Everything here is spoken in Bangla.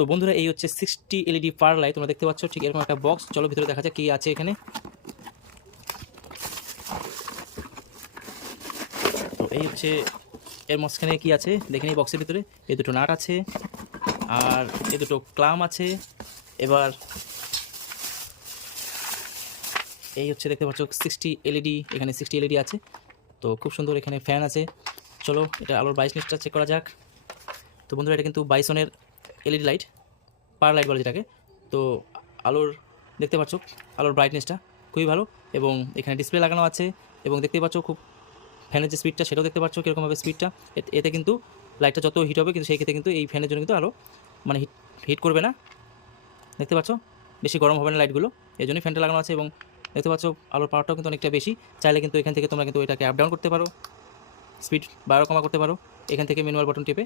তো বন্ধুরা এই হচ্ছে 60 এলইডি পাওয়ার লাইট, তোমরা দেখতে পাচ্ছ ঠিক এরকম একটা বক্স। চলো ভিতরে দেখা যাক কি আছে এখানে। তো এই হচ্ছে এর মাঝখানে কি আছে দেখেন, এই বক্সের ভিতরে এই দুটো নাট আছে আর এই দুটো ক্লাম আছে। এবার এই হচ্ছে দেখতে পাচ্ছ 60 এলইডি, এখানে 60 এলইডি আছে। তো খুব সুন্দর, এখানে ফ্যান আছে। চলো এটা আলোর ব্রাইটনেসটা চেক করা যাক। তো বন্ধুরা এটা কিন্তু বাইসনের এলইডি লাইট, পাওয়ার লাইট বলে যেটাকে। তো আলোর দেখতে পাচ্ছ আলোর ব্রাইটনেসটা খুবই ভালো এবং এখানে ডিসপ্লে লাগানো আছে এবং দেখতে পাচ্ছ খুব ফ্যানের যে স্পিডটা সেটাও দেখতে পাচ্ছ কীরকমভাবে স্পিডটা। এতে কিন্তু লাইটটা যত হিট হবে কিন্তু সেই ক্ষেত্রে কিন্তু এই ফ্যানের জন্য কিন্তু আলো মানে হিট করবে না। দেখতে পাচ্ছ বেশি গরম হবে না লাইটগুলো, এই জন্যই ফ্যানটা লাগানো আছে। এবং দেখতে পাচ্ছ আলোর পাওয়ারটাও কিন্তু অনেকটা বেশি। চাইলে কিন্তু এখান থেকে তোমরা কিন্তু এটাকে আপ ডাউন করতে পারো, স্পিড বাড়া কমা করতে পারো এখান থেকে ম্যানুয়াল বাটন টিপে।